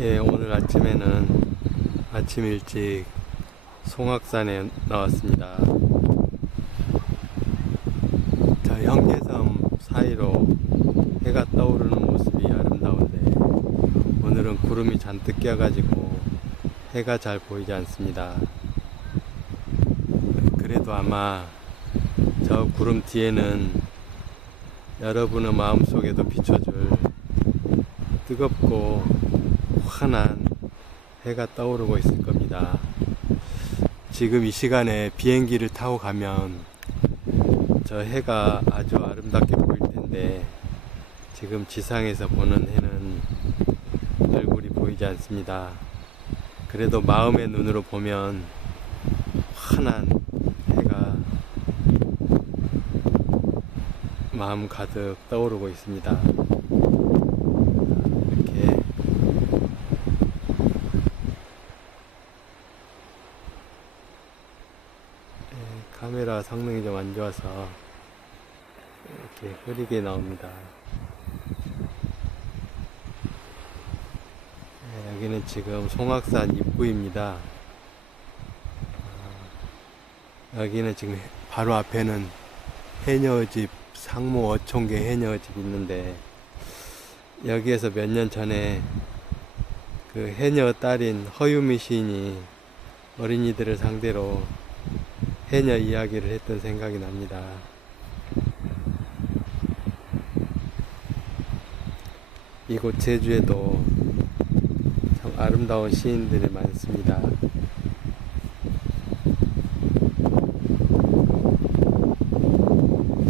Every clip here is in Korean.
예, 오늘 아침에는 아침 일찍 송악산에 나왔습니다. 저 형제섬 사이로 해가 떠오르는 모습이 아름다운데 오늘은 구름이 잔뜩 껴가지고 해가 잘 보이지 않습니다. 그래도 아마 저 구름 뒤에는 여러분의 마음속에도 비춰줄 뜨겁고 환한 해가 떠오르고 있을 겁니다. 지금 이 시간에 비행기를 타고 가면 저 해가 아주 아름답게 보일 텐데 지금 지상에서 보는 해는 얼굴이 보이지 않습니다. 그래도 마음의 눈으로 보면 환한 해가 마음 가득 떠오르고 있습니다. 이렇게 카메라 성능이 좀 안 좋아서 이렇게 흐리게 나옵니다. 여기는 지금 송악산 입구입니다. 여기는 지금 바로 앞에는 해녀집 상무 어촌계 해녀집 있는데 여기에서 몇 년 전에 그 해녀 딸인 허유미 시인이 어린이들을 상대로 해녀 이야기를 했던 생각이 납니다. 이곳 제주에도 참 아름다운 시인들이 많습니다.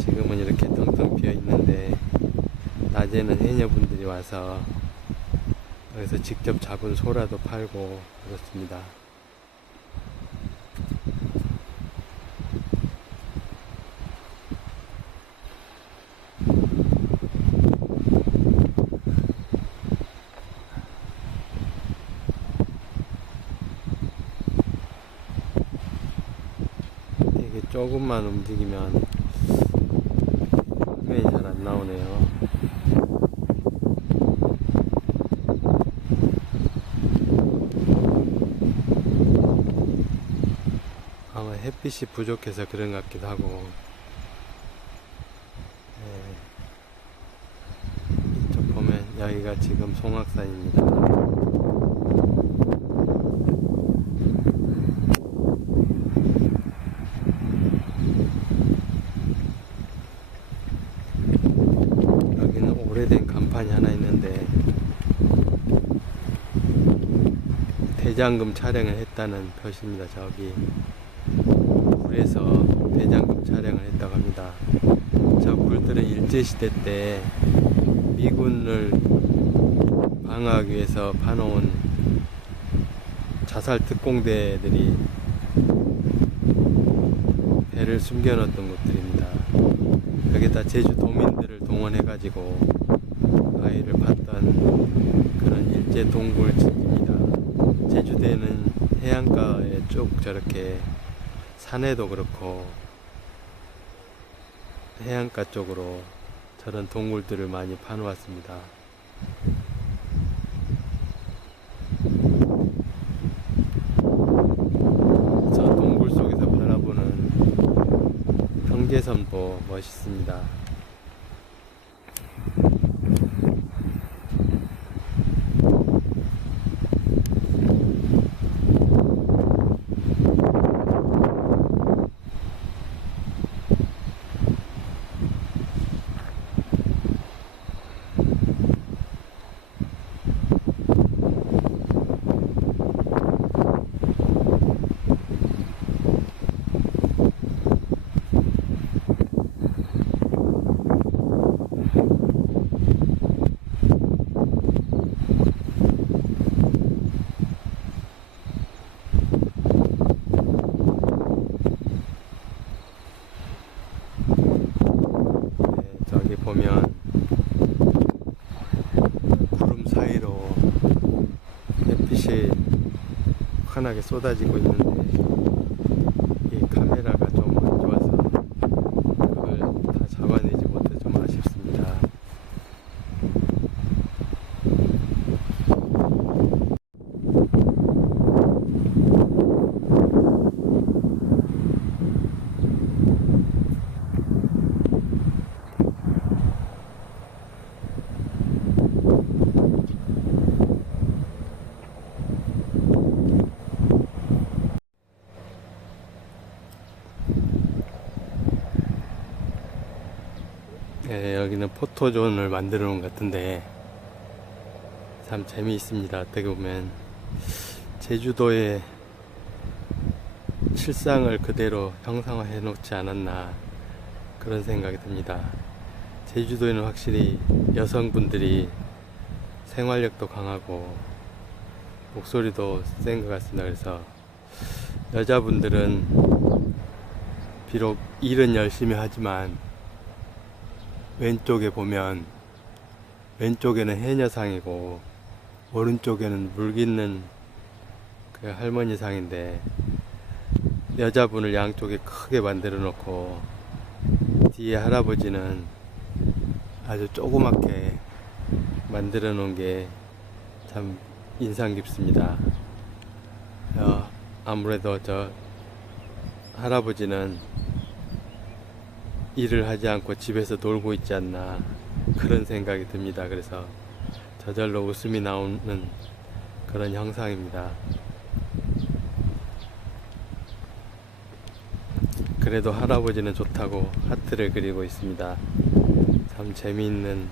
지금은 이렇게 텅텅 비어 있는데 낮에는 해녀분들이 와서 여기서 직접 잡은 소라도 팔고 그렇습니다. 이게 조금만 움직이면 화면이 잘 안 나오네요. 아마 햇빛이 부족해서 그런 것 같기도 하고. 이쪽 보면 여기가 지금 송악산입니다. 여기는 오래된 간판이 하나 있는데 대장금 촬영을 했다는 표시입니다. 저기 굴에서 대장금 촬영을 했다고 합니다. 저 굴들은 일제시대 때 미군을 방어하기 위해서 파놓은 자살 특공대들이 배를 숨겨놓았던 곳들입니다. 여기다 제주 도민들을 동원해가지고 아이를 봤던 그런 일제 동굴 집입니다. 제주도에는 해안가에 쭉 저렇게 산에도 그렇고 해안가 쪽으로 저런 동굴들을 많이 파놓았습니다. 저 동굴 속에서 바라보는 형제섬도 멋있습니다. 저기 보면 구름 사이로 햇빛이 환하게 쏟아지고 있는데 이 카메라가 좀 안 좋아서 그걸 다 잡아내지 못해 좀 아쉽습니다. 여기는 포토존을 만들어 놓은 것 같은데 참 재미있습니다. 어떻게 보면 제주도의 실상을 그대로 형상화해 놓지 않았나 그런 생각이 듭니다. 제주도에는 확실히 여성분들이 생활력도 강하고 목소리도 센 것 같습니다. 그래서 여자분들은 비록 일은 열심히 하지만 왼쪽에 보면 왼쪽에는 해녀상이고 오른쪽에는 물 깃는 그 할머니상인데 여자분을 양쪽에 크게 만들어 놓고 뒤에 할아버지는 아주 조그맣게 만들어 놓은 게 참 인상 깊습니다. 아무래도 저 할아버지는 일을 하지 않고 집에서 놀고 있지 않나 그런 생각이 듭니다. 그래서 저절로 웃음이 나오는 그런 형상입니다. 그래도 할아버지는 좋다고 하트를 그리고 있습니다. 참 재미있는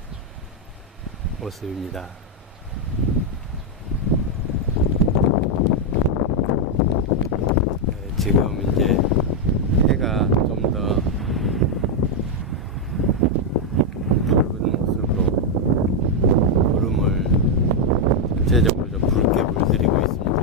모습입니다. 지금 이제 해가 좀 더 붉은 모습으로 구름을 전체적으로 좀 붉게 물들이고 있습니다.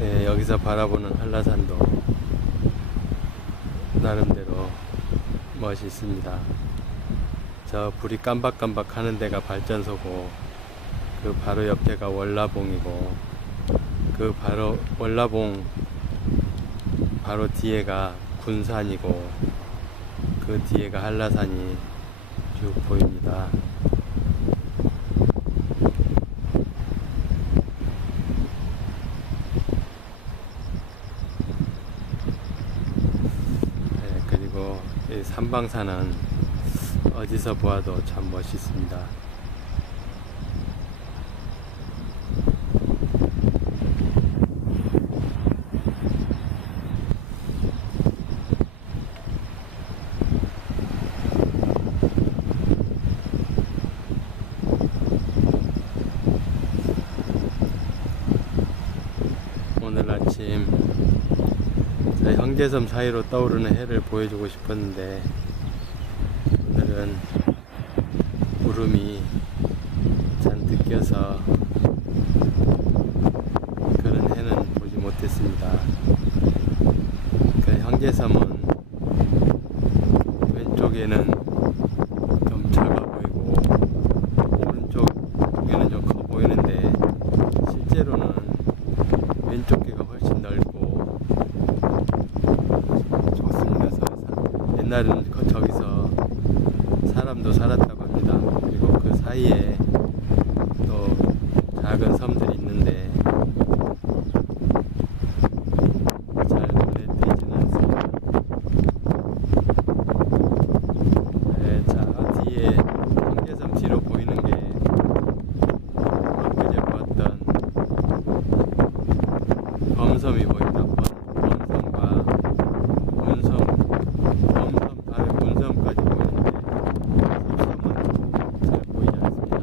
네, 여기서 바라보는 한라산도 나름대로 멋있습니다. 저 불이 깜박깜박 하는 데가 발전소고 그 바로 옆에가 월라봉이고 그 바로 월라봉 바로 뒤에가 군산이고 그 뒤에가 한라산이 쭉 보입니다. 그리고 이 삼방산은 어디서 보아도 참 멋있습니다. 오늘 아침 저 형제섬 사이로 떠오르는 해를 보여주고 싶었는데 오늘은 구름이 잔뜩 껴서 그런 해는 보지 못했습니다. 그 형제섬은 왼쪽에는 좀 작아 보이고 오른쪽에는 좀 커 보이는데 실제로는 왼쪽 귀가 훨씬 넓고 좋습니다. 옛날에는 저기서 사람도 살았다고 합니다. 그리고 그 사이에 또 작은 섬들이 있는데 잘 눈에 띄지는 않습니다. 네, 자 뒤에 형제섬 뒤로 보이는 게 엊그제 보았던 범섬이 보입니다. 범섬과 문섬, 범섬 다음에 문섬까지 보이는데 섬은 잘 보이지 않습니다.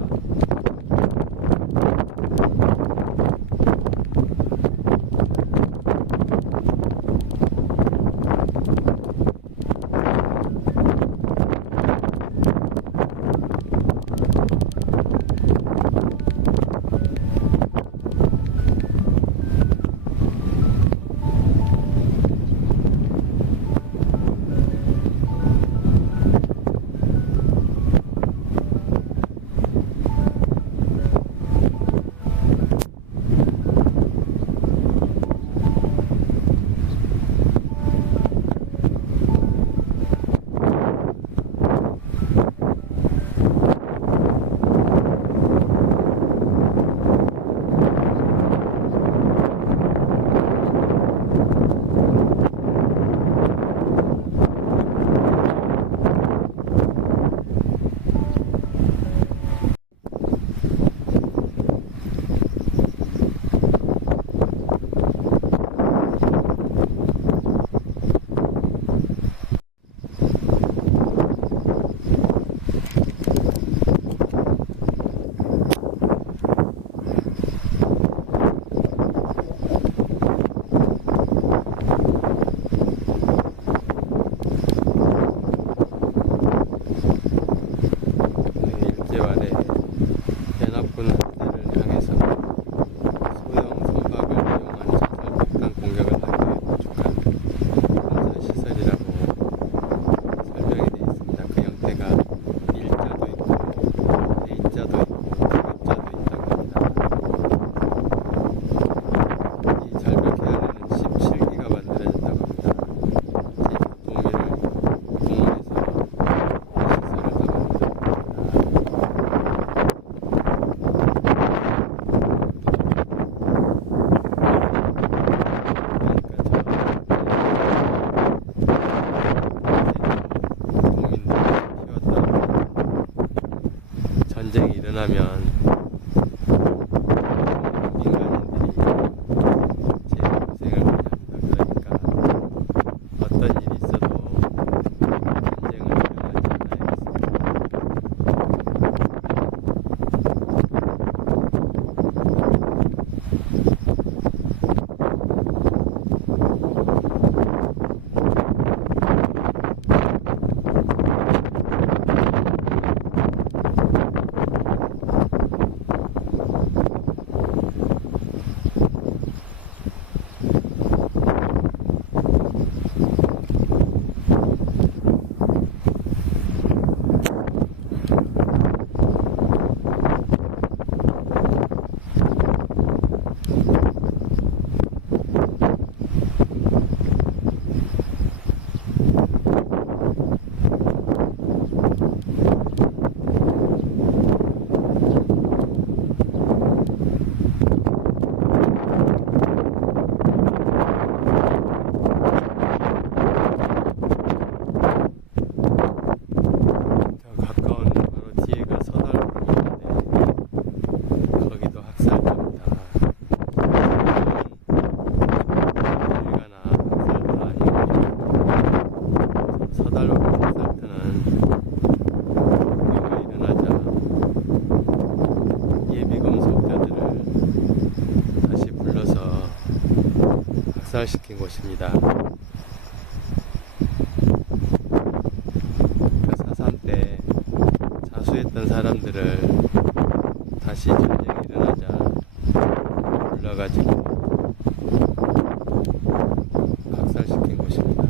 일어나면 민간인들이 제일 고생을 많이 합니다. 그러니까 어떤 일이 있어도 전쟁은 일어나지 학살시킨 곳입니다. 그 사삼 때 자수했던 사람들을 다시 전쟁이 일어나자 불러가지고 학살시킨 곳입니다.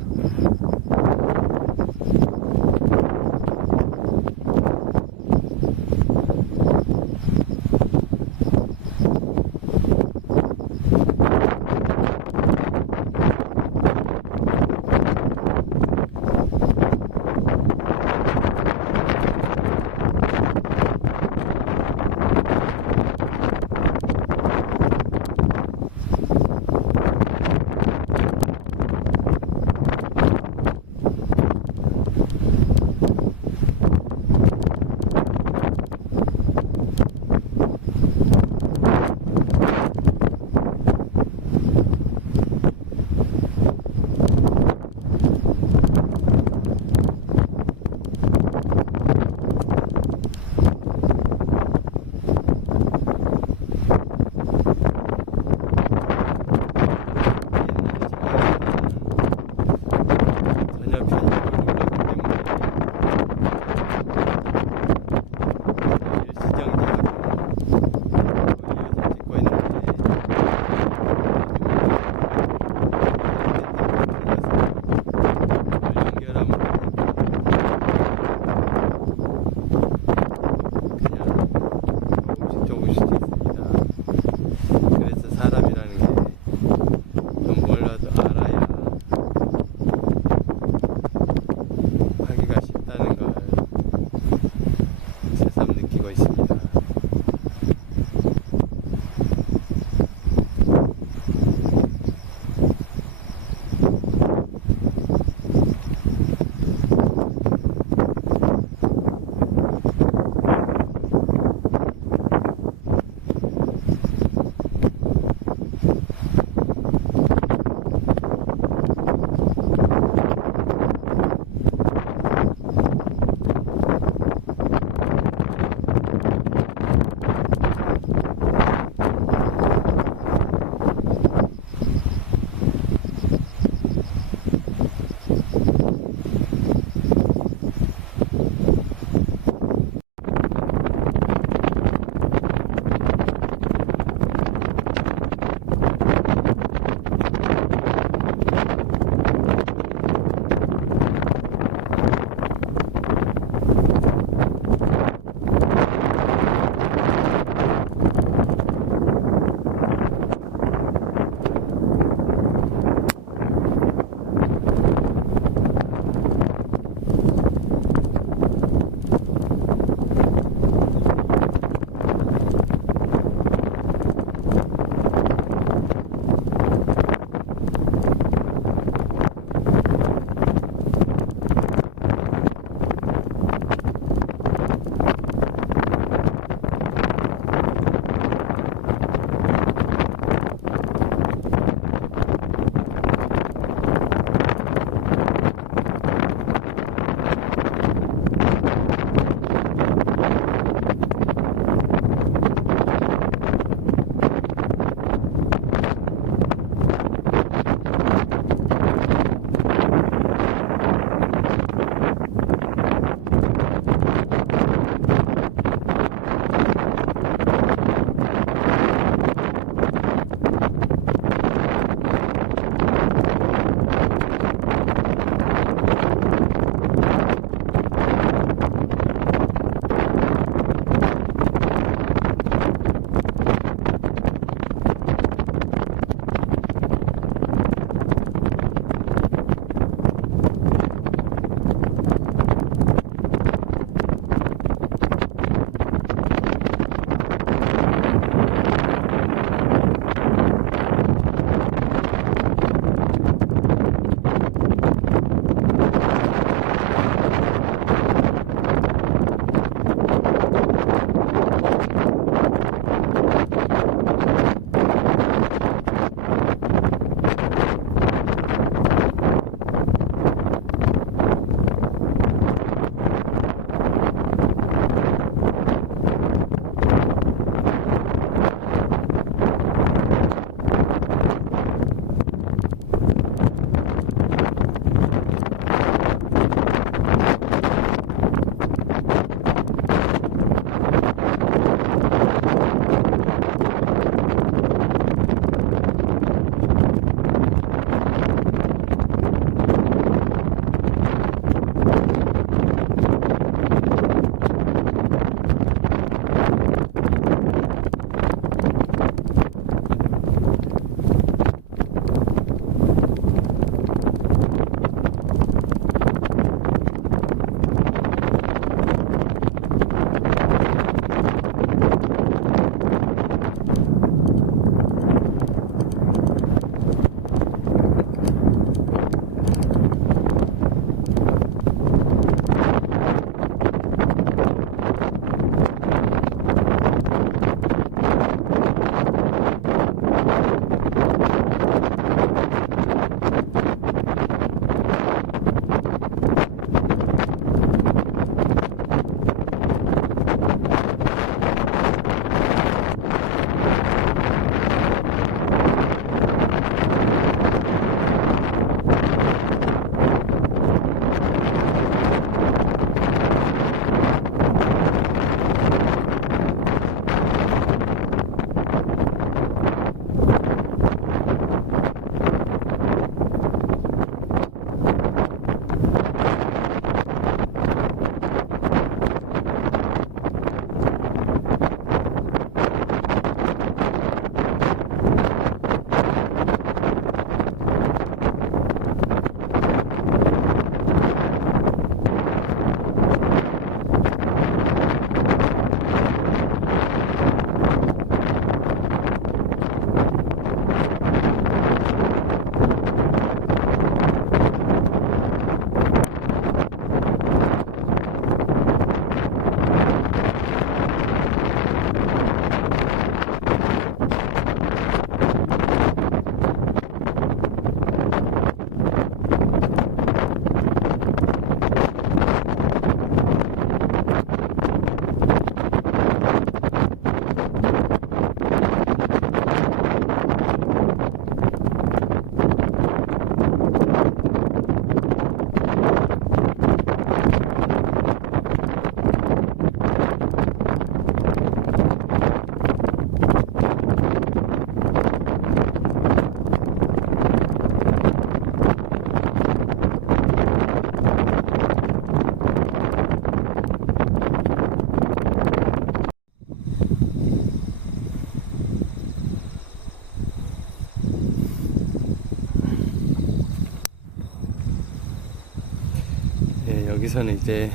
여기서는 이제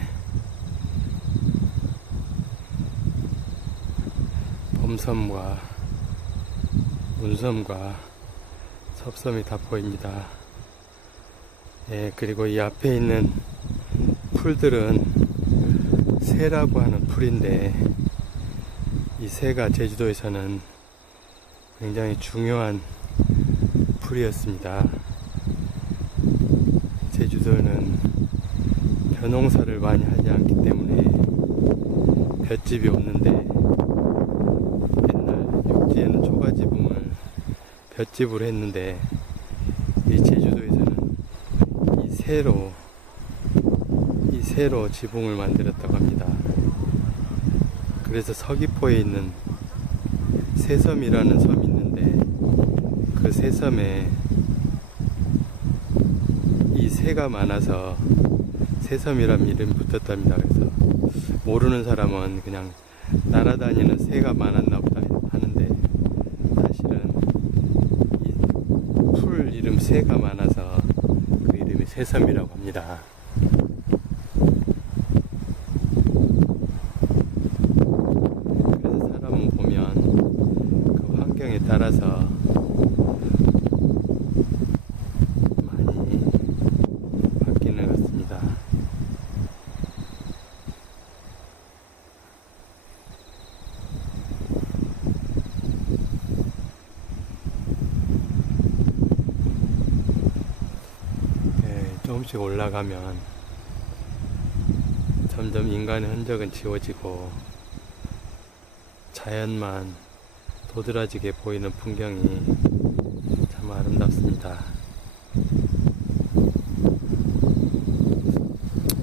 범섬과 문섬과 섭섬이 다 보입니다. 예, 그리고 이 앞에 있는 풀들은 새라고 하는 풀인데, 이 새가 제주도에서는 굉장히 중요한 풀이었습니다. 제주도는 벼농사를 많이 하지 않기 때문에 볏집이 없는데, 옛날 육지에는 초가지붕을 볏집으로 했는데, 이 제주도에서는 이 새로 지붕을 만들었다고 합니다. 그래서 서귀포에 있는 새섬이라는 섬이 있는데, 그 새섬에 이 새가 많아서 새섬이라는 이름이 붙었답니다. 그래서 모르는 사람은 그냥 날아다니는 새가 많았나 보다 하는데, 사실은 이 풀 이름 새가 많아서 그 이름이 새섬이라고 합니다. 그래서 사람은 보면 그 환경에 따라서 많이 바뀌는 것 같습니다. 조금씩 올라가면 점점 인간의 흔적은 지워지고 자연만 도드라지게 보이는 풍경이 참 아름답습니다.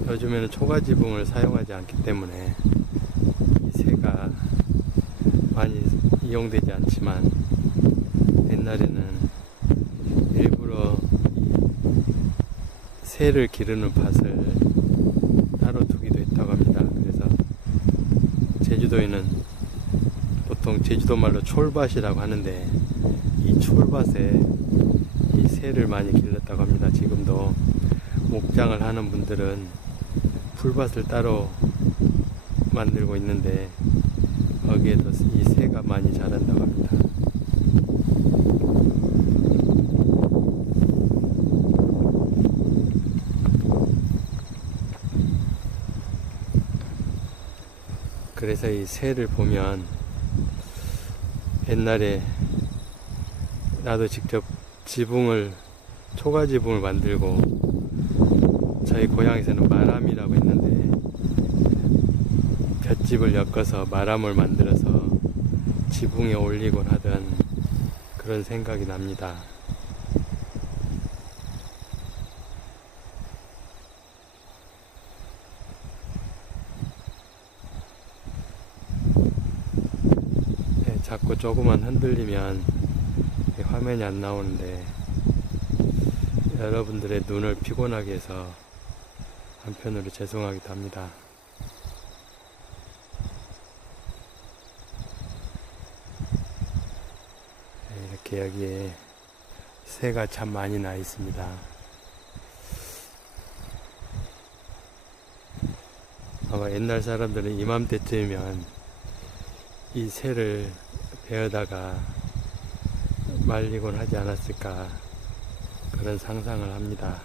요즘에는 초가지붕을 사용하지 않기 때문에 이 새가 많이 이용되지 않지만, 옛날에는 일부러 새를 기르는 밭을 따로 두기도 했다고 합니다. 그래서 제주도에는 보통 제주도 말로 촐밭이라고 하는데, 이 촐밭에 이 새를 많이 길렀다고 합니다. 지금도 목장을 하는 분들은 풀밭을 따로 만들고 있는데, 거기에도 이 새가 많이 자란다고 합니다. 그래서 이 새를 보면, 옛날에 나도 직접 초가지붕을 만들고, 저희 고향에서는 마람이라고 했는데, 볏집을 엮어서 마람을 만들어서 지붕에 올리곤 하던 그런 생각이 납니다. 자꾸 조금만 흔들리면 화면이 안 나오는데, 여러분들의 눈을 피곤하게 해서 한편으로 죄송하기도 합니다. 이렇게 여기에 새가 참 많이 나 있습니다. 아마 옛날 사람들은 이맘때쯤이면 이 새를 베어다가 말리곤 하지 않았을까, 그런 상상을 합니다.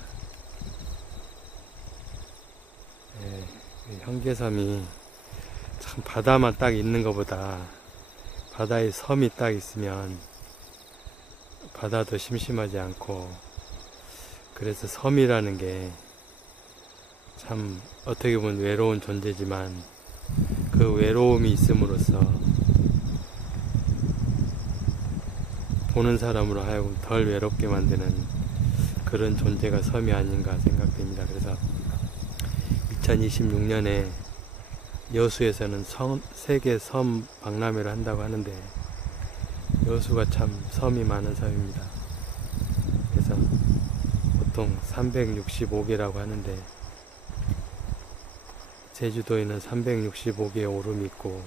형제섬이 참 바다만 딱 있는 것보다 바다에 섬이 딱 있으면 바다도 심심하지 않고, 그래서 섬이라는 게 참 어떻게 보면 외로운 존재지만, 그 외로움이 있음으로써 보는 사람으로 하여금 덜 외롭게 만드는 그런 존재가 섬이 아닌가 생각됩니다. 그래서 2026년에 여수에서는 세계 섬 박람회를 한다고 하는데, 여수가 참 섬이 많은 섬입니다. 그래서 보통 365개라고 하는데, 제주도에는 365개의 오름이 있고,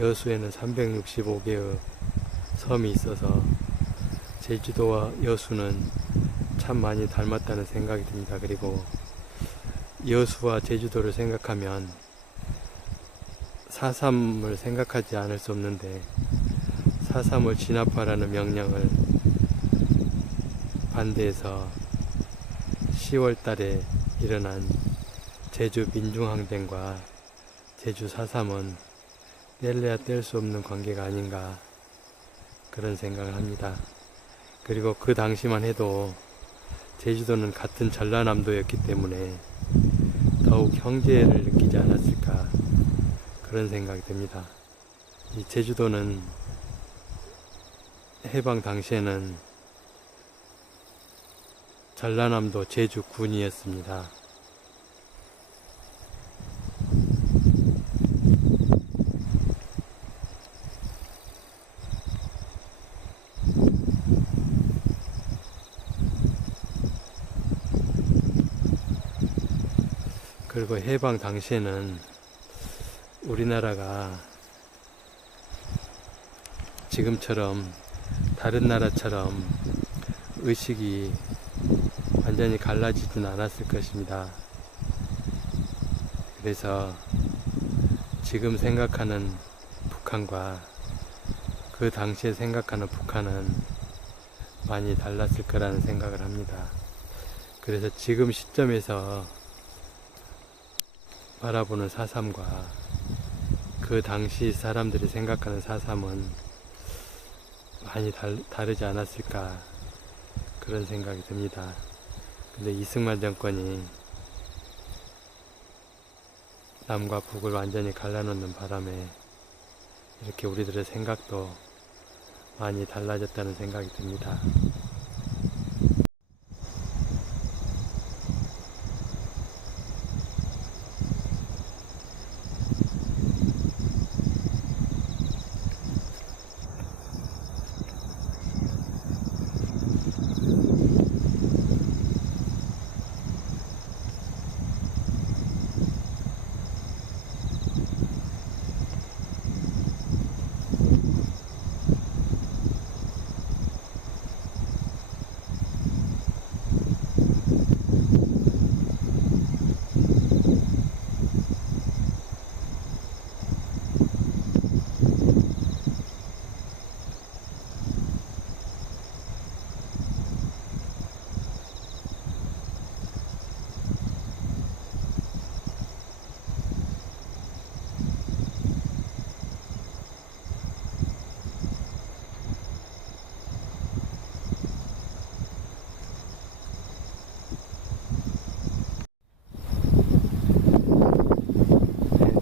여수에는 365개의 섬이 있어서 제주도와 여수는 참 많이 닮았다는 생각이 듭니다. 그리고 여수와 제주도를 생각하면 4.3을 생각하지 않을 수 없는데 4.3을 진압하라는 명령을 반대해서 10월 달에 일어난 제주 민중항쟁과 제주 4.3은 뗄래야 뗄 수 없는 관계가 아닌가 그런 생각을 합니다. 그리고 그 당시만 해도 제주도는 같은 전라남도였기 때문에 더욱 형제를 느끼지 않았을까 그런 생각이 듭니다. 이 제주도는 해방 당시에는 전라남도 제주군이었습니다. 그리고 해방 당시에는 우리나라가 지금처럼 다른 나라처럼 의식이 완전히 갈라지진 않았을 것입니다. 그래서 지금 생각하는 북한과 그 당시에 생각하는 북한은 많이 달랐을 거라는 생각을 합니다. 그래서 지금 시점에서 바라보는 4.3과 그 당시 사람들이 생각하는 4.3은 많이 다르지 않았을까 그런 생각이 듭니다. 근데 이승만 정권이 남과 북을 완전히 갈라놓는 바람에 이렇게 우리들의 생각도 많이 달라졌다는 생각이 듭니다.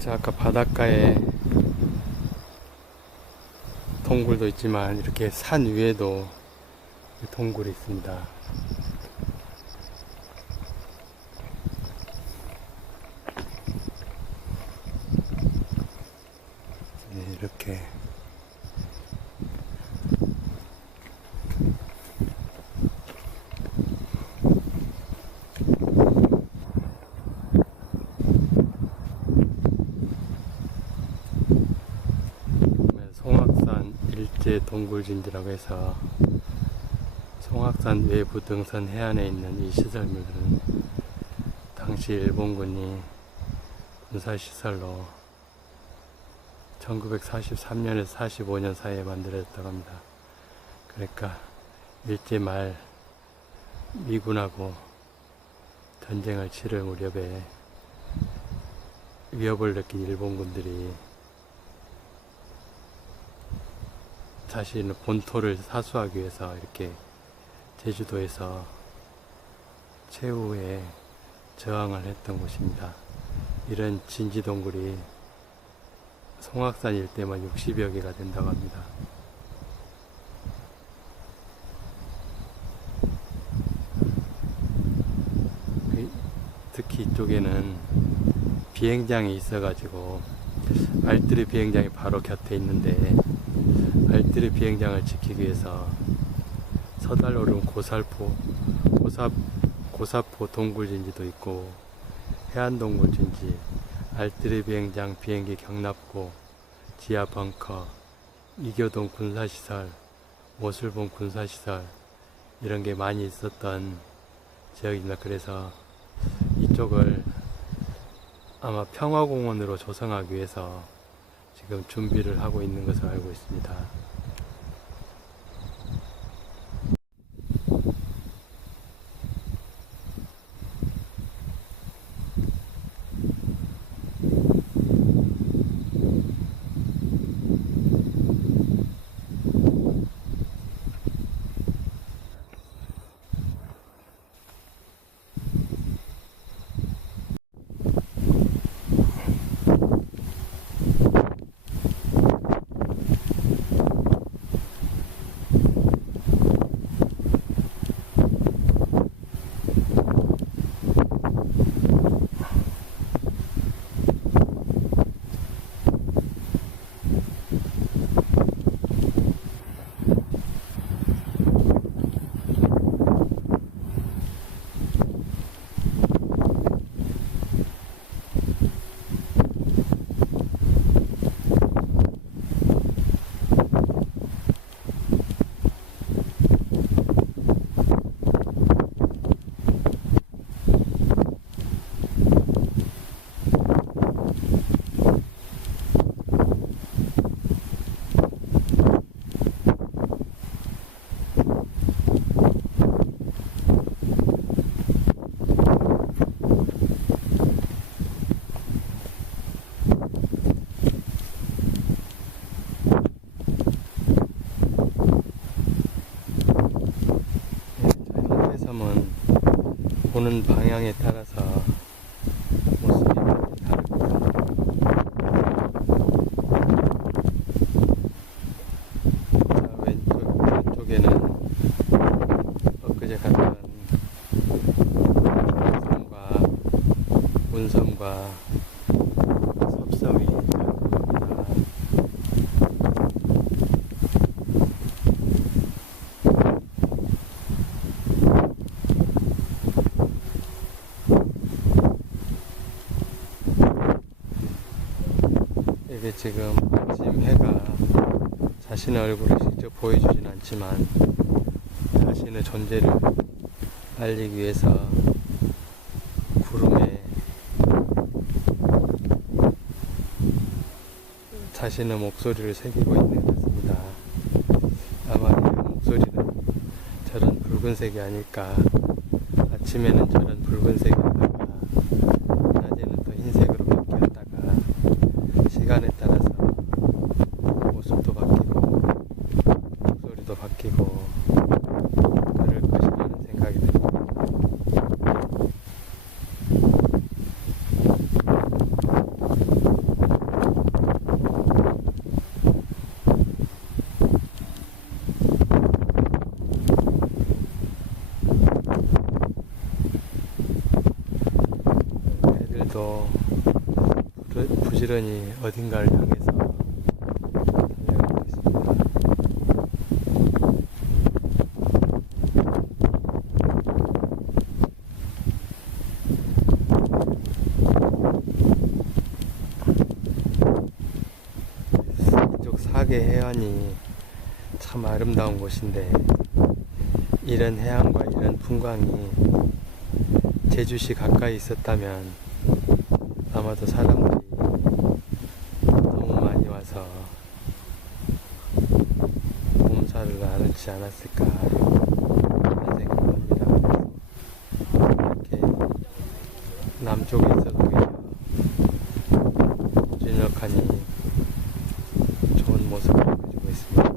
저 아까 바닷가에 동굴도 있지만 이렇게 산 위에도 동굴이 있습니다. 네, 이렇게 송악산 일제 동굴진지라고 해서 송악산 외부 등선 해안에 있는 이 시설물들은 당시 일본군이 군사시설로 1943년에서 45년 사이에 만들어졌다고 합니다. 그러니까 일제 말 미군하고 전쟁을 치를 무렵에 위협을 느낀 일본군들이 자신의 본토를 사수하기 위해서 이렇게 제주도에서 최후에 저항을 했던 곳입니다. 이런 진지동굴이 송악산 일대만 60여 개가 된다고 합니다. 특히 이쪽에는 비행장이 있어가지고 알뜨르 비행장이 바로 곁에 있는데 알뜨르 비행장을 지키기 위해서 서달오름 고사포 동굴진지도 있고 해안동굴진지, 알뜨르 비행장 비행기 경납고, 지하 벙커, 이교동 군사시설, 모슬봉 군사시설 이런 게 많이 있었던 지역입니다. 그래서 이쪽을 아마 평화공원으로 조성하기 위해서 지금 준비를 하고 있는 것으로 알고 있습니다. 보는 방향에 따라서 모습이 많이 다릅니다. 자, 왼쪽에는 엊그제 갔던 섬과 운섬과 섭섬이 보입니다. 이게 지금 아침 해가 자신의 얼굴을 직접 보여주진 않지만 자신의 존재를 알리기 위해서 구름에 자신의 목소리를 새기고 있는 것 같습니다. 아마 이 목소리는 저런 붉은색이 아닐까. 아침에는 저런 붉은색이었다가 낮에는 또 흰색으로 바뀌었다가 시간에 따라서 모습도 바뀌고 목소리도 바뀌고 그럴 것이라는 생각이 듭니다. 애들도 부지런히 어딘가를 향해서 달려가고 있습니다. 이쪽 사계 해안이 참 아름다운 곳인데 이런 해안과 이런 풍광이 제주시 가까이 있었다면 아마도 사람들이 너무 많이 와서 몸살을 앓지 않았을까 그런 생각을 합니다. 이렇게 남쪽에 있어도 오히려 진력하니 좋은 모습을 보여주고 있습니다.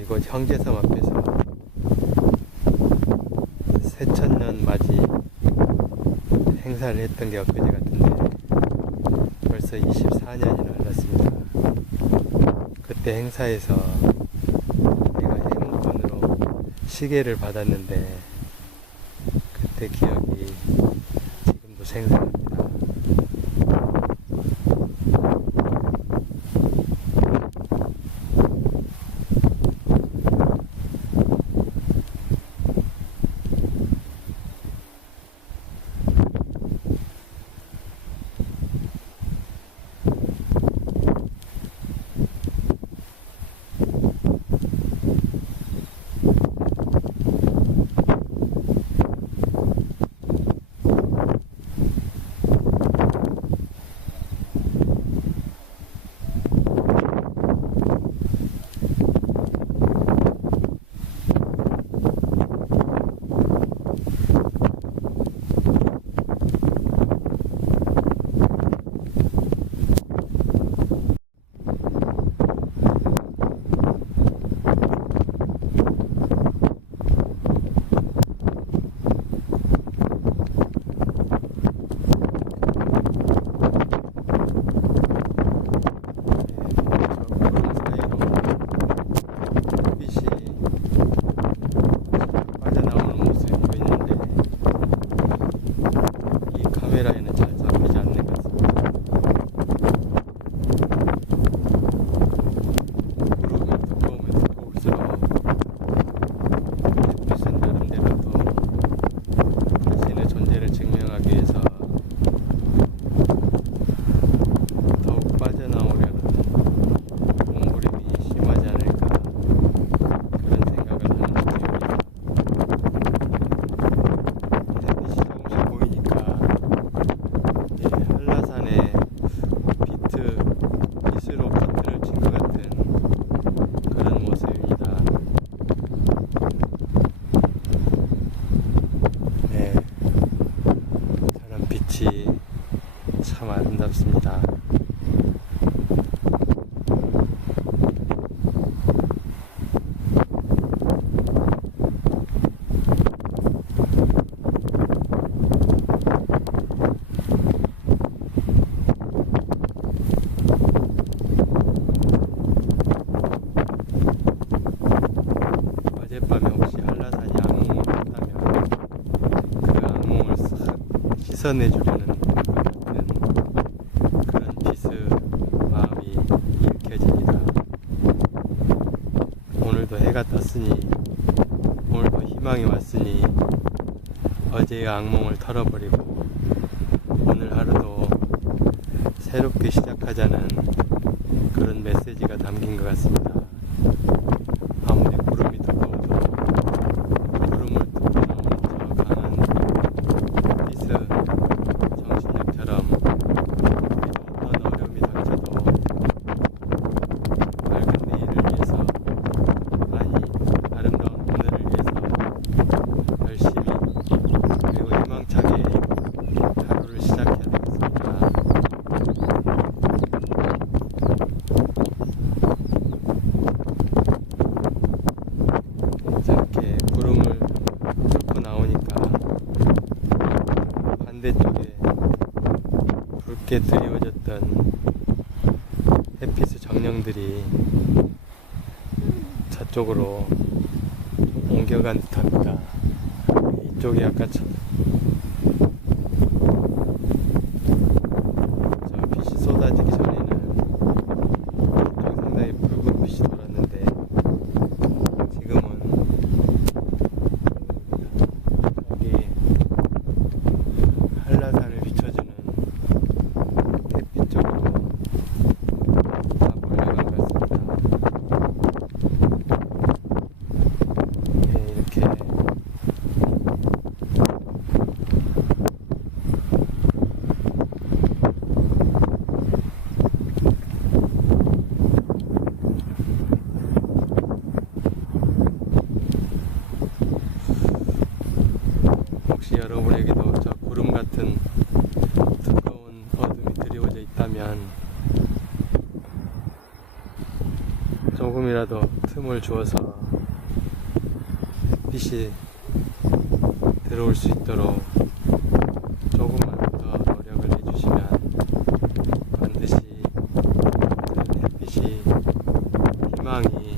이곳 형제섬 앞에서 새천년 맞이 행사를 했던 게 엊그제 같은데 벌써 24년이나 흘렀습니다. 그때 행사에서 내가 행운권으로 시계를 받았는데 그때 기억이 지금도 생생합니다. 참 아름답습니다. 어젯밤에 혹시 한라산이 악몽을 꿨다면 그 악몽을 싹 씻어내주려는 그런 비스 마음이 일으켜집니다. 오늘도 해가 떴으니, 오늘도 희망이 왔으니 어제의 악몽을 털어버리고 오늘 하루도 새롭게 시작하자는 그런 메시지가 담긴 것 같습니다. 아무리 구름이 두꺼워도 구름을 뚫고 나오는 저 강한 비스 정신력처럼 우리도 어떤 어려움이 닥쳐도 밝은 내일을 위해서, 아니 아름다운 오늘을 위해서 열심히 그리고 희망차게 하루를 시작해야 되겠습니다. 이렇게 구름을 뚫고 나오니까 반대쪽에 붉게 드리워졌던 햇빛의 정령들이 저쪽으로 옮겨간 듯합니다. 이쪽이 아까 저 빛이 쏟아지기 전에는 이쪽이 상당히 붉은 빛이 돌았는데 지금은 여기 한라산을 비춰주는 햇빛 쪽으로 다 몰려간 것 같습니다. 네, 이렇게 혹시 여러분에게도 저 구름 같은 두꺼운 어둠이 드리워져 있다면 조금이라도 틈을 주어서 햇빛이 들어올 수 있도록 조금만 더 노력을 해주시면 반드시 그런 햇빛이, 희망이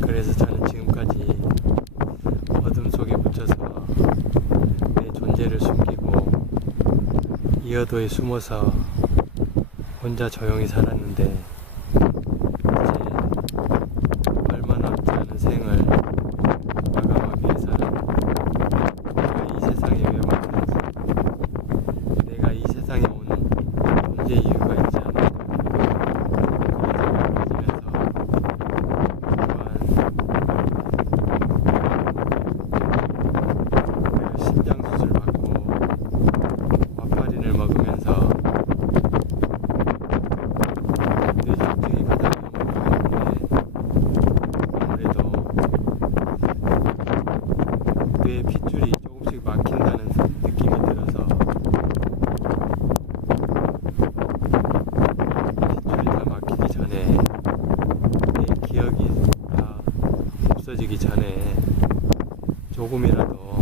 그래서 저는 지금까지 어둠 속에 묻혀서 내 존재를 숨기고 이 어도에 숨어서 혼자 조용히 살았는데 이제 얼마 남지 않은 생을 마감하기 위해서는 내가 이 세상에 왜 왔는지, 내가 이 세상에 온 존재 이유가 있지 않을까 그런 생각을 가지면서 심장수술 받고 와파린을 먹으면서 뇌졸중이 가장 위험한 아무래도 뇌 핏줄이 조금씩 막힌다는 느낌이 들어서 핏줄이 다 막히기 전에, 내 기억이 다 없어지기 전에 조금이라도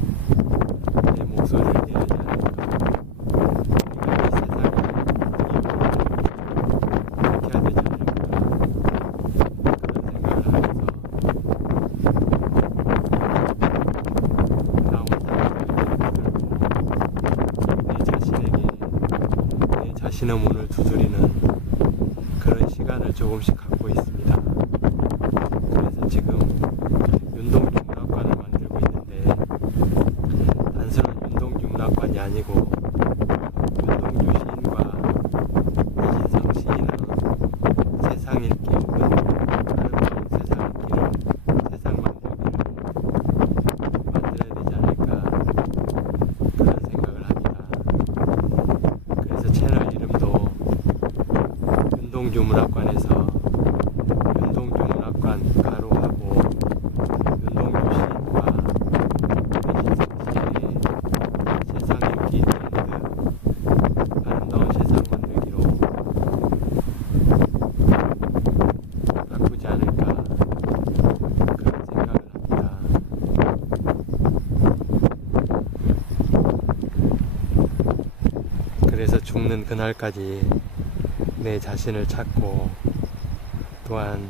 내 목소리를 내야지 않을까. 내가 이 세상에 이렇게 해야 되지 않을까. 그런 생각을 하면서 나 혼자 들고 내 자신에게 내 자신의 문을 두드리는 그런 시간을 조금씩 갖고 있습니다. 그래서 지금 윤동중문학관을 만들고 있는데 단순한 윤동중문학관이 아니고 윤동주 시인과 이진성 시인의 세상의 읽기 혹은 아름다운 세상 읽기를, 세상 만들기를 만들어야 되지 않을까 그런 생각을 합니다. 그래서 채널 이름도 운동주문학관에서 운동주문학관 가로하고 운동주시인과 배신성씨의 세상 읽기 가이드 아름다운 세상 만들기로 바꾸지 않을까 그런 생각을 합니다. 그래서 죽는 그날까지 내 자신을 찾고, 또한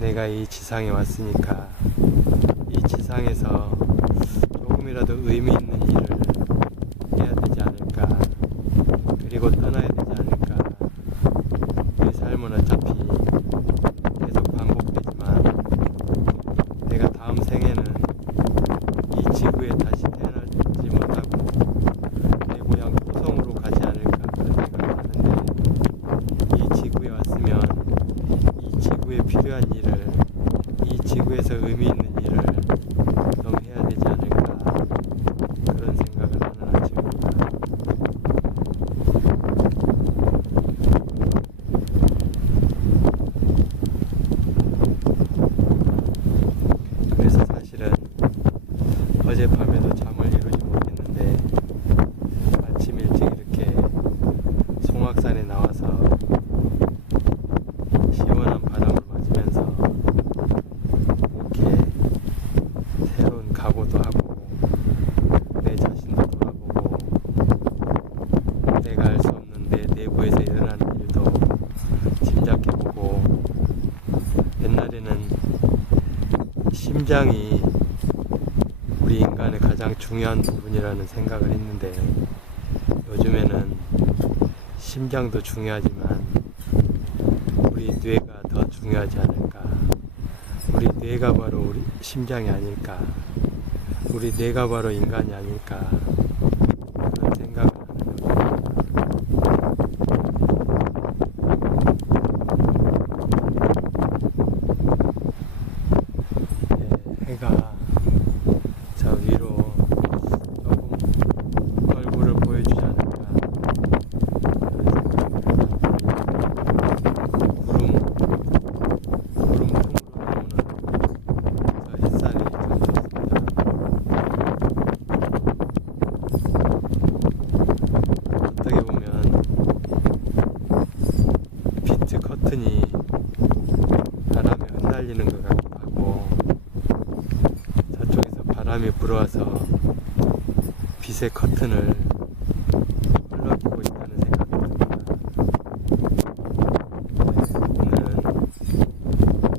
내가 이 지상에 왔으니까 이 지상에서 조금이라도 의미 있는 일을 해야 되지 않을까, 그리고 떠나야 되지 않을까. 내 삶은 어차피 계속 반복되지만 내가 다음 생에는 이 지구에 다시 태어나지 못하고 내 고향 토성으로 가지 않을까 그런 생각을 하는데, 이 지구에 왔으면 이 지구에 필요한 일을, 이 지구에서 의미 있는 일을 좀 해야 되지 않을까 그런 생각을 하는 아침입니다. 그래서 사실은 어젯밤에도 잠을 이루지 못했는데 아침 일찍 이렇게 송악산에 나와서 시원한 바람을 맞으면서 이렇게 새로운 각오도 하고 내 자신도 돌아보고 내가 알 수 없는 내 내부에서 일어나는 일도 짐작해보고, 옛날에는 심장이 우리 인간의 가장 중요한 부분이라는 생각을 했는데 요즘에는 심장도 중요하지만 우리 뇌가 더 중요하지 않을까. 우리 뇌가 바로 우리 심장이 아닐까. 우리 뇌가 바로 인간이 아닐까 그런 생각을 하는 거죠. 해가 저 위로 조금 얼굴을 보여주지 않을까 그런 생각을 합니다. 구름 틈으로 나오는 저 햇살이 참 좋습니다. 어떻게 보면 비트 커튼이 바람에 흩날리는 것 같기도 하고, 저쪽에서 바람이 불어와서 빛의 커튼을 흘러주고 있다는 생각이 듭니다. 오늘은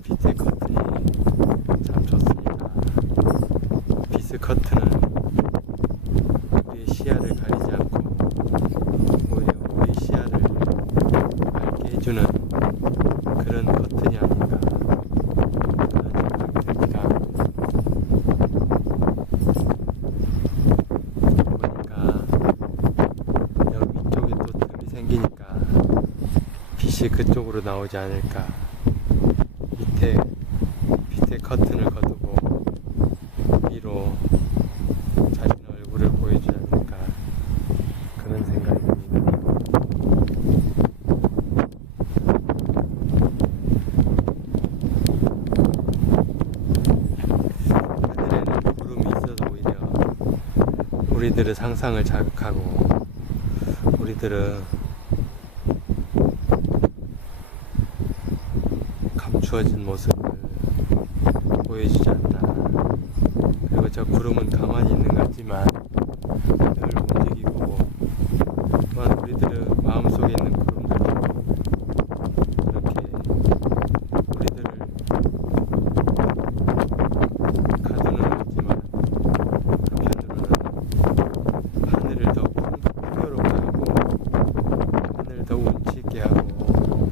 빛의 커튼이 참 좋습니다. 빛의 커튼은 우리의 시야를 가리지 않고 오히려 우리 시야를 밝게 해주는 그런 커튼이 아닌가 그런 생각이 듭니다. 보니까 여기 위쪽에 또 틈이 생기니까 빛이 그쪽으로 나오지 않을까. 밑에 커튼을 거두고 위로 자신의 얼굴을 보여주지 않을까 그런 생각이 듭니다. 하늘에는 구름이 있어도 오히려 우리들의 상상을 자극하고 우리들의 감추어진 모습을 보여주지 않나. 그리고 저 구름은 가만히 있는 것 같지만 늘 움직이고, 또한 우리들의 마음속에 있는 구름들도 이렇게 우리들을 가두는 있지만 한편으로는 하늘을 더 풍요롭게 하고 하늘을 더 운치 있게 하고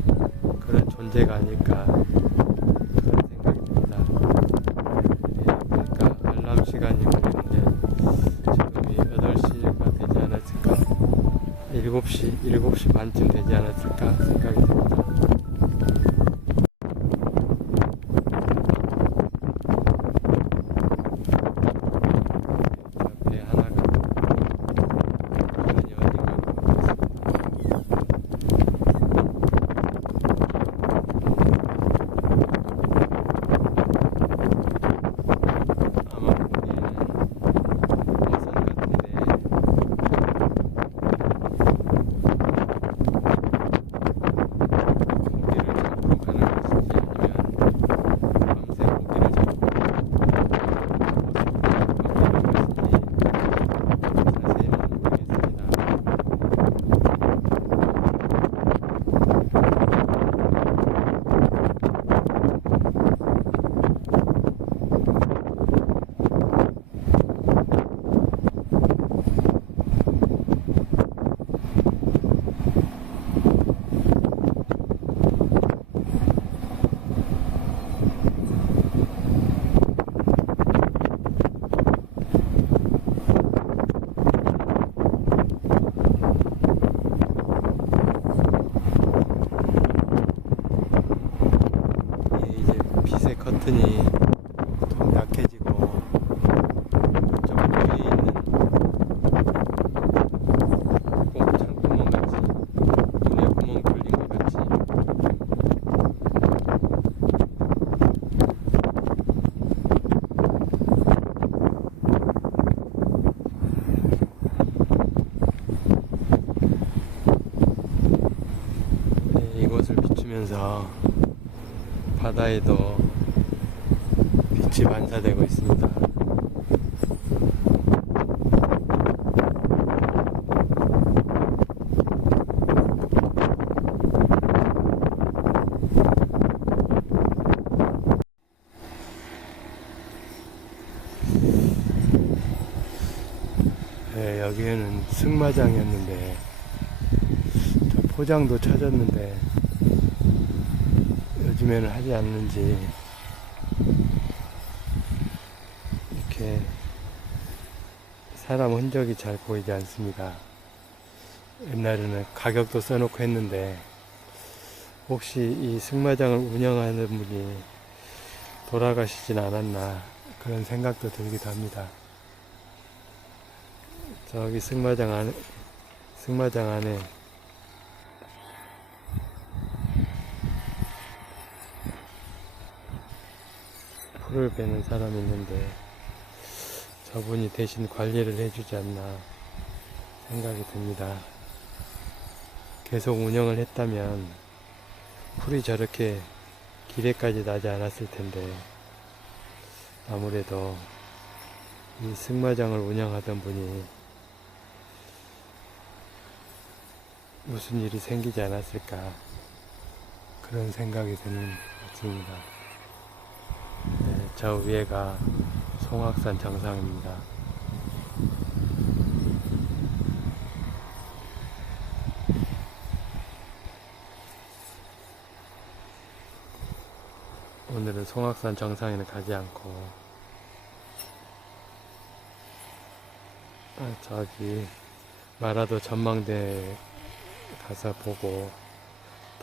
그런 존재가 아닐까 그런 생각이 듭니다. 그러니까 알람 시간이 걸리는데 지금이 8시가 되지 않았을까, 7시 반쯤 되지 않았을까 생각이 듭니다. 버튼이 좀 약해지고 좀 위에 있는 꼭 창구멍 같이 눈에 구멍 뚫린 것 같이 네, 이곳을 비추면서 바다에도 빛이 반사되고 있습니다. 네, 여기에는 승마장이었는데 저 포장도 찾았는데 요즘에는 하지 않는지 이렇게 사람 흔적이 잘 보이지 않습니다. 옛날에는 가격도 써놓고 했는데 혹시 이 승마장을 운영하는 분이 돌아가시진 않았나 그런 생각도 들기도 합니다. 저기 승마장 안에 풀을 베는 사람이 있는데 저분이 대신 관리를 해주지 않나 생각이 듭니다. 계속 운영을 했다면 풀이 저렇게 기대까지 나지 않았을 텐데 아무래도 이 승마장을 운영하던 분이 무슨 일이 생기지 않았을까 그런 생각이 드는 아침입니다. 네, 저 위에가 송악산 정상입니다. 오늘은 송악산 정상에는 가지 않고 저기 마라도 전망대 가서 보고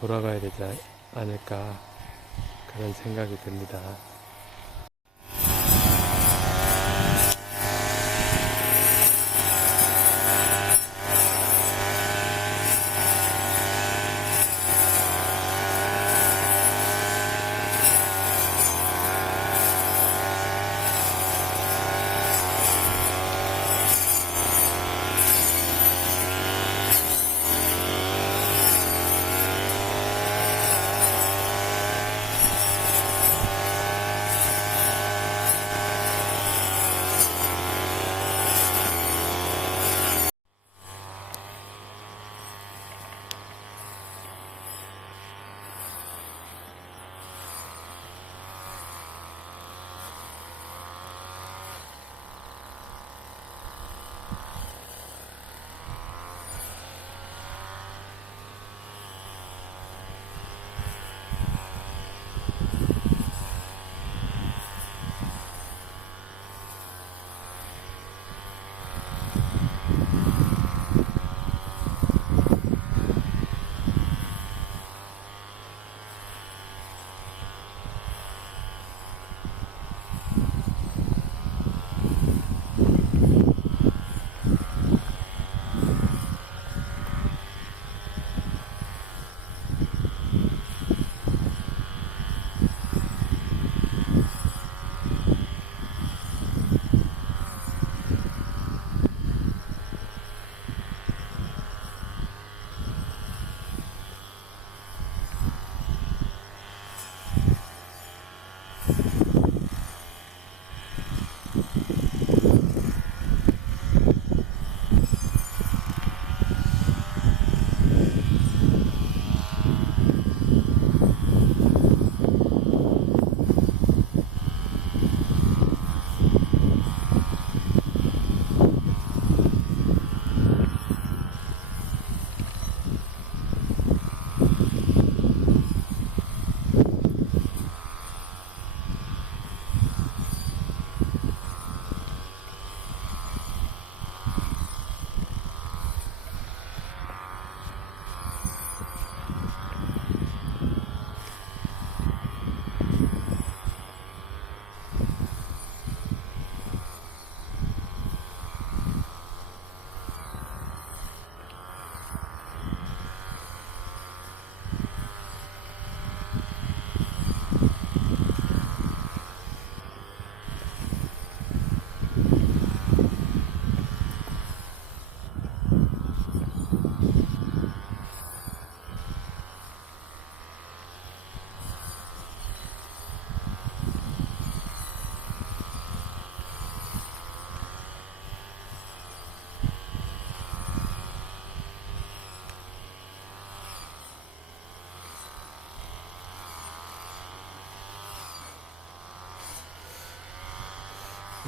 돌아가야 되지 않을까 그런 생각이 듭니다.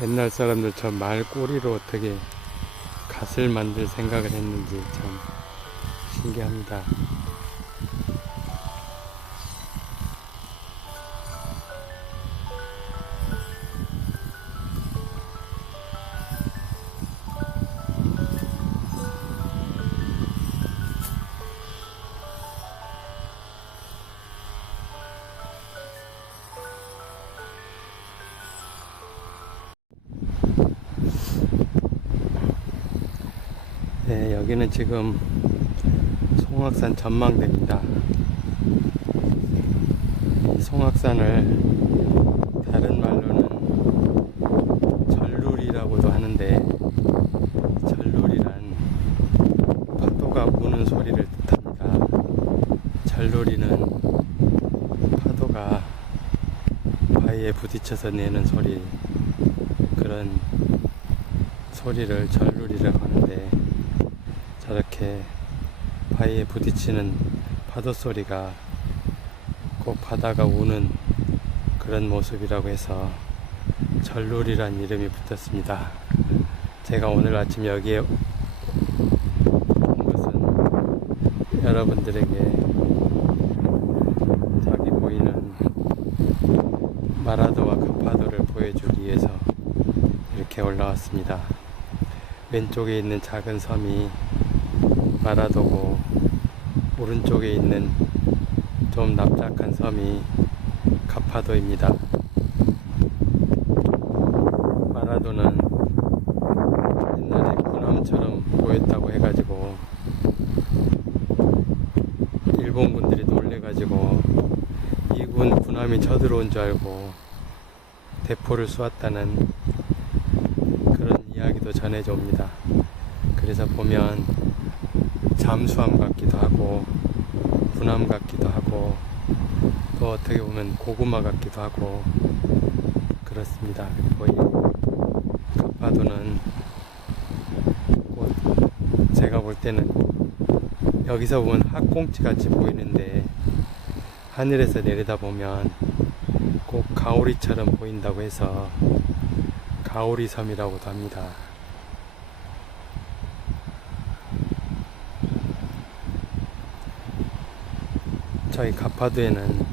옛날 사람들 저 말 꼬리로 어떻게 갓을 만들 생각을 했는지 참 신기합니다. 네, 여기는 지금 송악산 전망대입니다. 이 송악산을 다른 말로는 절룰이라고도 하는데, 절룰이란 파도가 우는 소리를 뜻합니다. 절룰이는 파도가 바위에 부딪혀서 내는 소리, 그런 소리를 절룰이라고 하는데, 저렇게 바위에 부딪히는 파도 소리가 꼭 바다가 우는 그런 모습이라고 해서 절룰이란 이름이 붙었습니다. 제가 오늘 아침 여기에 온 것은 여러분들에게 저기 보이는 마라도와 카파도를 보여주기 위해서 이렇게 올라왔습니다. 왼쪽에 있는 작은 섬이 마라도고, 오른쪽에 있는 좀 납작한 섬이 카파도입니다. 마라도는 옛날에 군함처럼 보였다고 해가지고 일본군들이 놀래가지고 이군 군함이 쳐들어온 줄 알고 대포를 쏘았다는 그런 이야기도 전해져 옵니다. 그래서 보면 잠수함 같기도 하고 군함 같기도 하고 또 어떻게 보면 고구마 같기도 하고 그렇습니다. 거의 카파도는 제가 볼 때는 여기서 보면 학꽁치 같이 보이는데 하늘에서 내려다 보면 꼭 가오리처럼 보인다고 해서 가오리 섬이라고도 합니다. 저희 카파도에는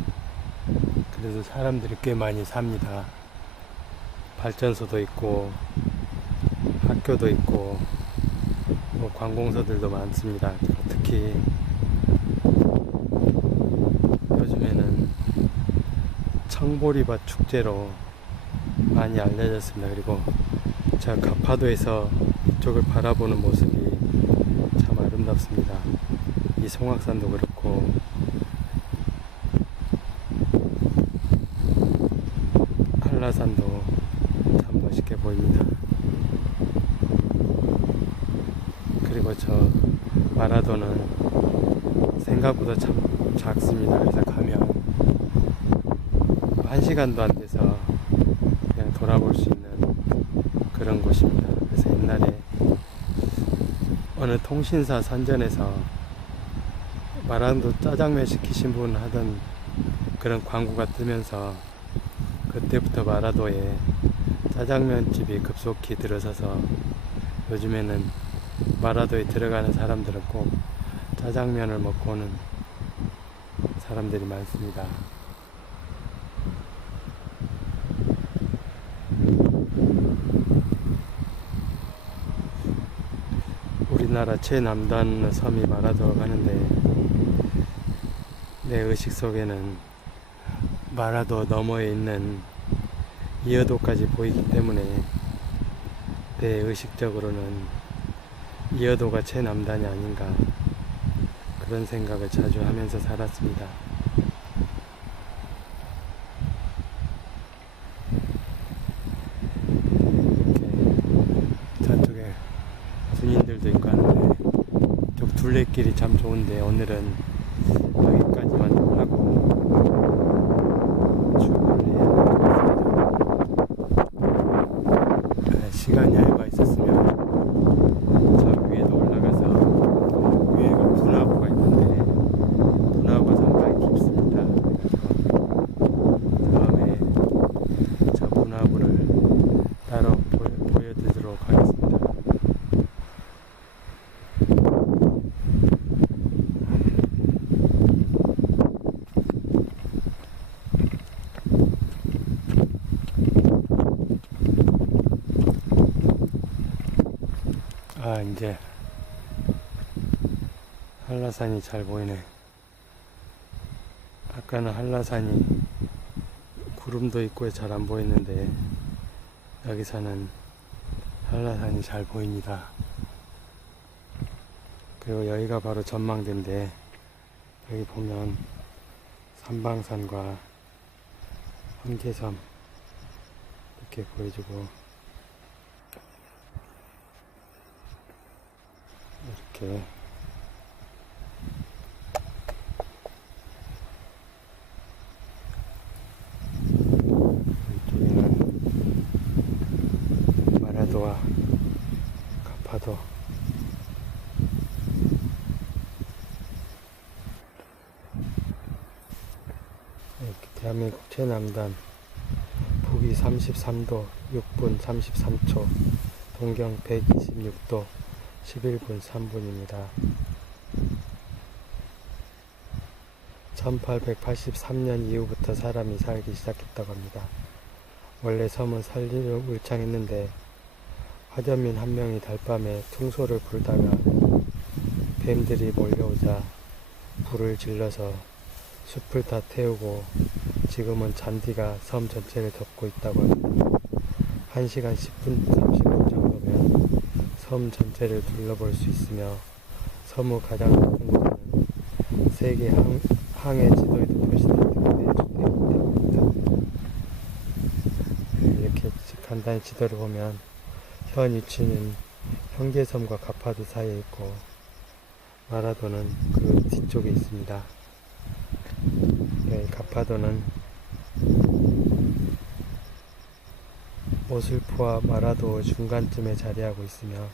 그래도 사람들이 꽤 많이 삽니다. 발전소도 있고 학교도 있고 뭐 관공서들도 많습니다. 특히 요즘에는 청보리밭 축제로 많이 알려졌습니다. 그리고 제가 카파도에서 이쪽을 바라보는 모습이 참 아름답습니다. 이 송악산도 그렇고 한라산도 참 멋있게 보입니다. 그리고 저 마라도는 생각보다 참 작습니다. 그래서 가면 1시간도 안 돼서 그냥 돌아볼 수 있는 그런 곳입니다. 그래서 옛날에 어느 통신사 선전에서 마라도 짜장면 시키신 분 하던 그런 광고가 뜨면서 그때부터 마라도에 짜장면 집이 급속히 들어서서 요즘에는 마라도에 들어가는 사람들은 꼭 짜장면을 먹고 오는 사람들이 많습니다. 우리나라 최남단 섬이 마라도라고 하는데 내 의식 속에는 마라도 너머에 있는 이어도까지 보이기 때문에 내 의식적으로는 이어도가 최남단이 아닌가 그런 생각을 자주 하면서 살았습니다. 이렇게 저쪽에 군인들도 있고 하는데 이쪽 둘레길이 참 좋은데 오늘은 여기까지만 하고 시간이 여유가 있었으면 저 위에도 올라가서 위에가 분화구가 있는데 분화구가 상당히 깊습니다. 그래서 다음에 저 분화구를 따러 이제 한라산이 잘 보이네. 아까는 한라산이 구름도 있고 잘 안 보였는데 여기서는 한라산이 잘 보입니다. 그리고 여기가 바로 전망대인데 여기 보면 삼방산과 한계섬 이렇게 보여주고 이렇게 이쪽에는 마라도와 가파도 이렇게 대한민국 최남단 북위 33도 6분 33초 동경 126도 11분 3분입니다. 1883년 이후부터 사람이 살기 시작했다고 합니다. 원래 섬은 살기를 울창했는데 화전민 한 명이 달밤에 퉁소를 불다가 뱀들이 몰려오자 불을 질러서 숲을 다 태우고 지금은 잔디가 섬 전체를 덮고 있다고 합니다. 1시간 10분, 30분 정도면 섬 전체를 둘러볼 수 있으며 섬의 가장 높은 곳은 세계 항해 지도에도 표시된 주택입니다. 이렇게 간단히 지도를 보면 현 위치는 형제섬과 가파도 사이에 있고 마라도는 그 뒤쪽에 있습니다. 가파도는 오슬프와 마라도 중간쯤에 자리하고 있으며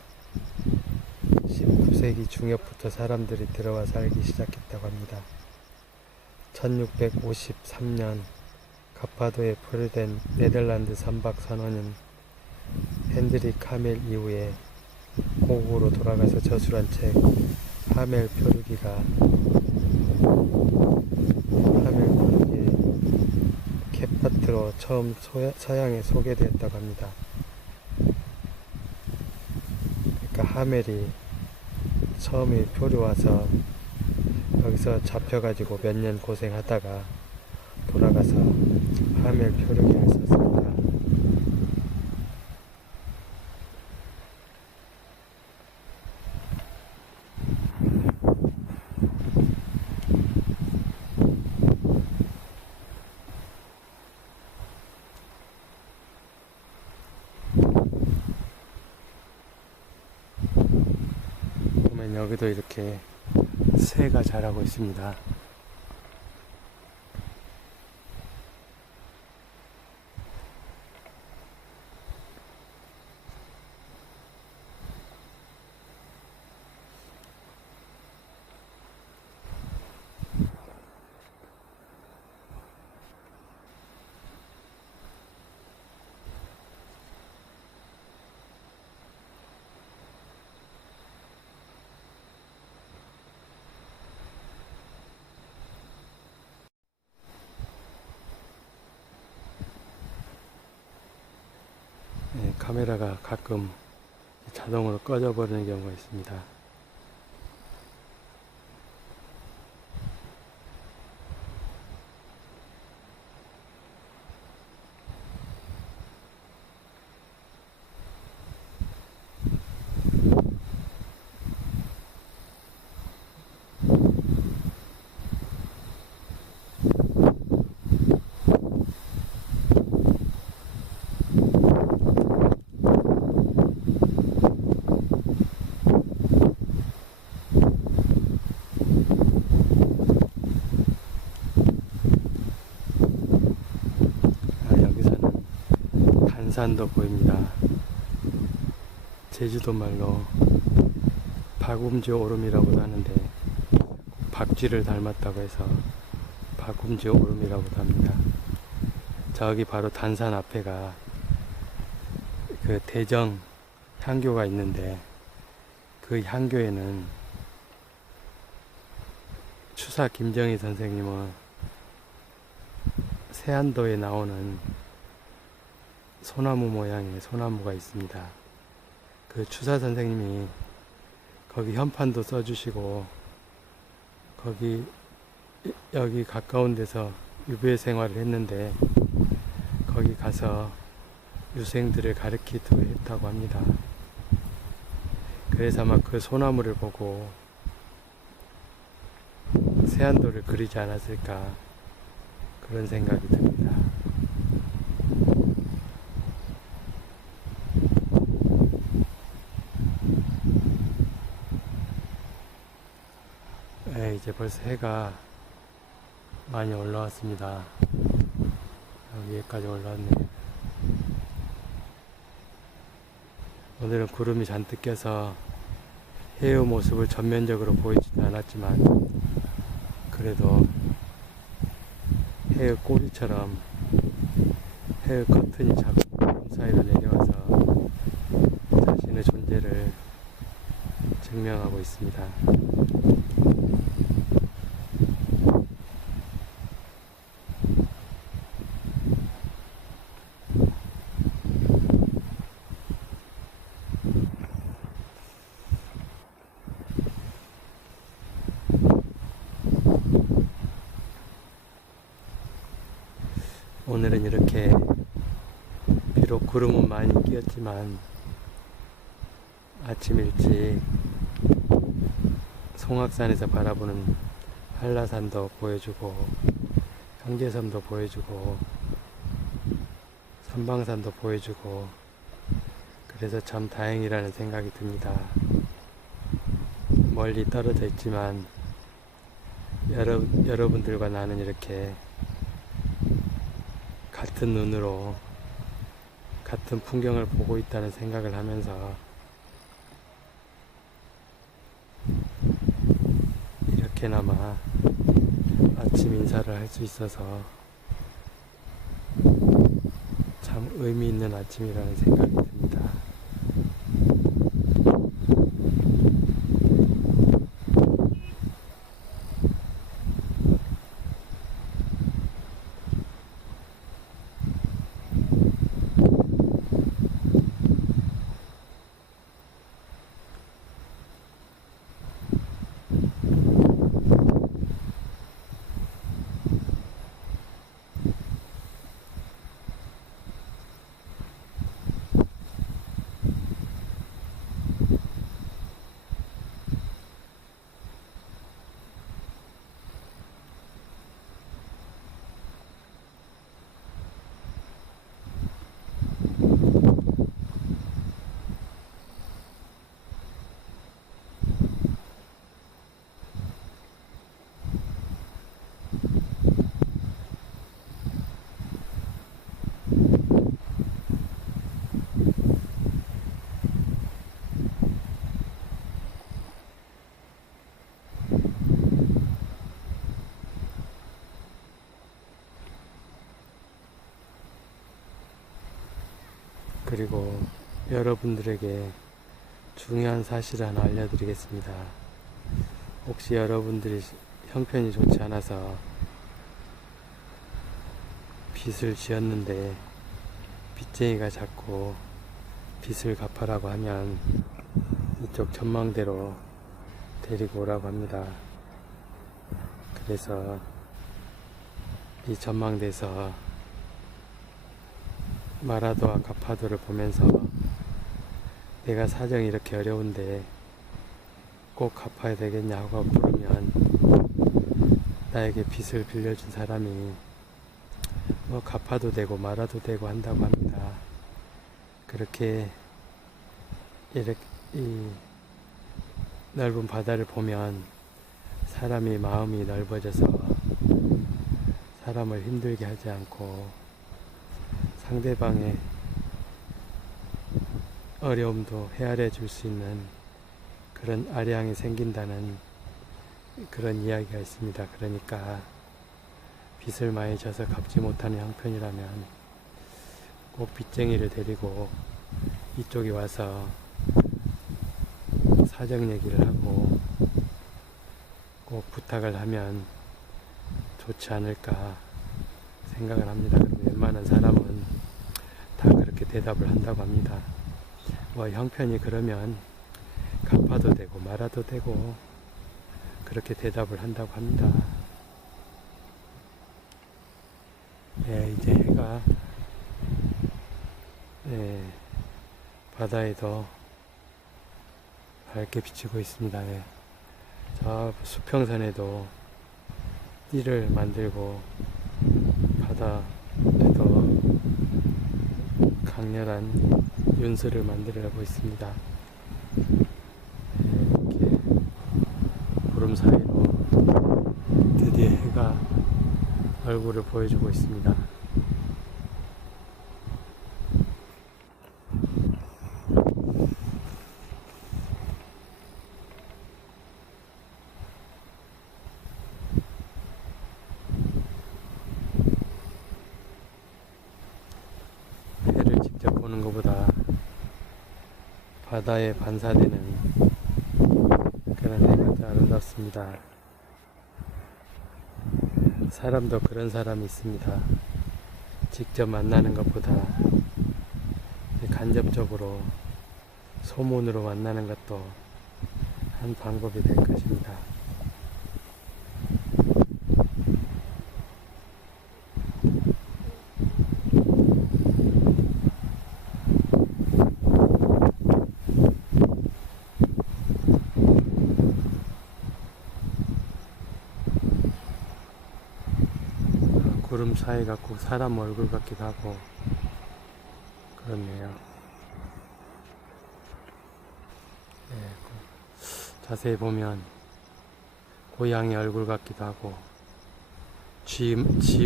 19세기 중엽부터 사람들이 들어와 살기 시작했다고 합니다. 1653년 가파도에 포로된 네덜란드 선박 선원은 헨드릭 하멜 이후에 고국으로 돌아가서 저술한 책 하멜 표류기가 캡파트로 처음 서양에 소개되었다고 합니다. 그러니까 하멜이 처음에 표류 와서 여기서 잡혀가지고 몇 년 고생하다가 돌아가서 하멜 표류기를 썼습니다. 보면 여기도 이렇게 새가 자라고 있습니다. 카메라가 가끔 자동으로 꺼져 버리는 경우가 있습니다. 여기서는 단산도 보입니다. 제주도 말로 박움지 오름이라고도 하는데 박쥐를 닮았다고 해서 박움지 오름이라고도 합니다. 저기 바로 단산 앞에가 그 대정 향교가 있는데 그 향교에는 추사 김정희 선생님은 세안도에 나오는 소나무 모양의 소나무가 있습니다. 그 추사 선생님이 거기 현판도 써주시고, 거기 여기 가까운 데서 유배 생활을 했는데 거기 가서 유생들을 가르치기도 했다고 합니다. 그래서 아마 그 소나무를 보고 세안도를 그리지 않았을까 그런 생각이 듭니다. 이제 벌써 해가 많이 올라왔습니다. 여기까지 올라왔네요. 오늘은 구름이 잔뜩 껴서 해의 모습을 전면적으로 보이지는 않았지만 그래도 해의 꼬리처럼 해의 커튼이 자꾸 구름 사이로 내려와서 자신의 존재를 증명하고 있습니다. 오늘은 이렇게 비록 구름은 많이 끼었지만 아침 일찍 송악산에서 바라보는 한라산도 보여주고 형제섬도 보여주고 삼방산도 보여주고 그래서 참 다행이라는 생각이 듭니다. 멀리 떨어져 있지만 여러분들과 나는 이렇게 같은 눈으로 같은 풍경을 보고 있다는 생각을 하면서 이렇게나마 아침 인사를 할 수 있어서 참 의미 있는 아침이라는 생각이 듭니다. 그리고 여러분들에게 중요한 사실을 하나 알려드리겠습니다. 혹시 여러분들이 형편이 좋지 않아서 빚을 지었는데 빚쟁이가 자꾸 빚을 갚아라고 하면 이쪽 전망대로 데리고 오라고 합니다. 그래서 이 전망대에서 마라도와 가파도를 보면서 내가 사정이 이렇게 어려운데 꼭 갚아야 되겠냐고 물으면 나에게 빚을 빌려준 사람이 뭐 갚아도 되고 말아도 되고 한다고 합니다. 그렇게 이렇게 이 넓은 바다를 보면 사람이 마음이 넓어져서 사람을 힘들게 하지 않고 상대방의 어려움도 헤아려 줄 수 있는 그런 아량이 생긴다는 그런 이야기가 있습니다. 그러니까 빚을 많이 져서 갚지 못하는 형편이라면 꼭 빚쟁이를 데리고 이쪽에 와서 사정 얘기를 하고 꼭 부탁을 하면 좋지 않을까 생각을 합니다. 웬만한 사람은 다 그렇게 대답을 한다고 합니다. 뭐 형편이 그러면 갚을 아파도 되고 말아도 되고 그렇게 대답을 한다고 합니다. 예, 이제 해가 바다에도 밝게 비치고 있습니다. 예. 저 수평선에도 띠를 만들고 바다에도 강렬한 윤수를 만들어내고 있습니다. 이렇게 구름 사이로 드디어 해가 얼굴을 보여주고 있습니다. 해를 직접 보는 것보다 바다에 반사되는 그런 해가 더 아름답습니다. 사람도 그런 사람이 있습니다. 직접 만나는 것보다 간접적으로 소문으로 만나는 것도 한 방법이 될 것입니다. 구름 사이가 꼭 사람 얼굴 같기도 하고 그렇네요. 자세히 보면 고양이 얼굴 같기도 하고 쥐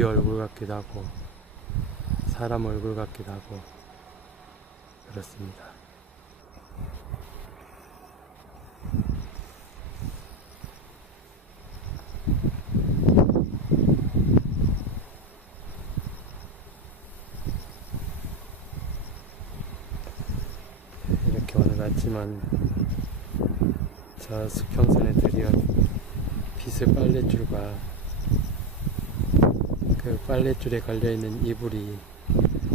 얼굴 같기도 하고 사람 얼굴 같기도 하고 그렇습니다. 이렇게 오늘 아침은 저 수평선에 들이온 빗을 빨랫줄과 그 빨랫줄에 걸려있는 이불이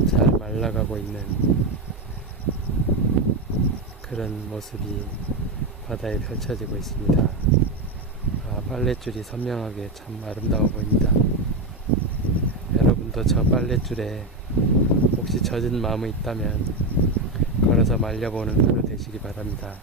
잘 말라가고 있는 그런 모습이 바다에 펼쳐지고 있습니다. 빨랫줄이 선명하게 참 아름다워 보입니다. 여러분도 저 빨랫줄에 혹시 젖은 마음이 있다면 걸어서 말려보는 하루 되시기 바랍니다.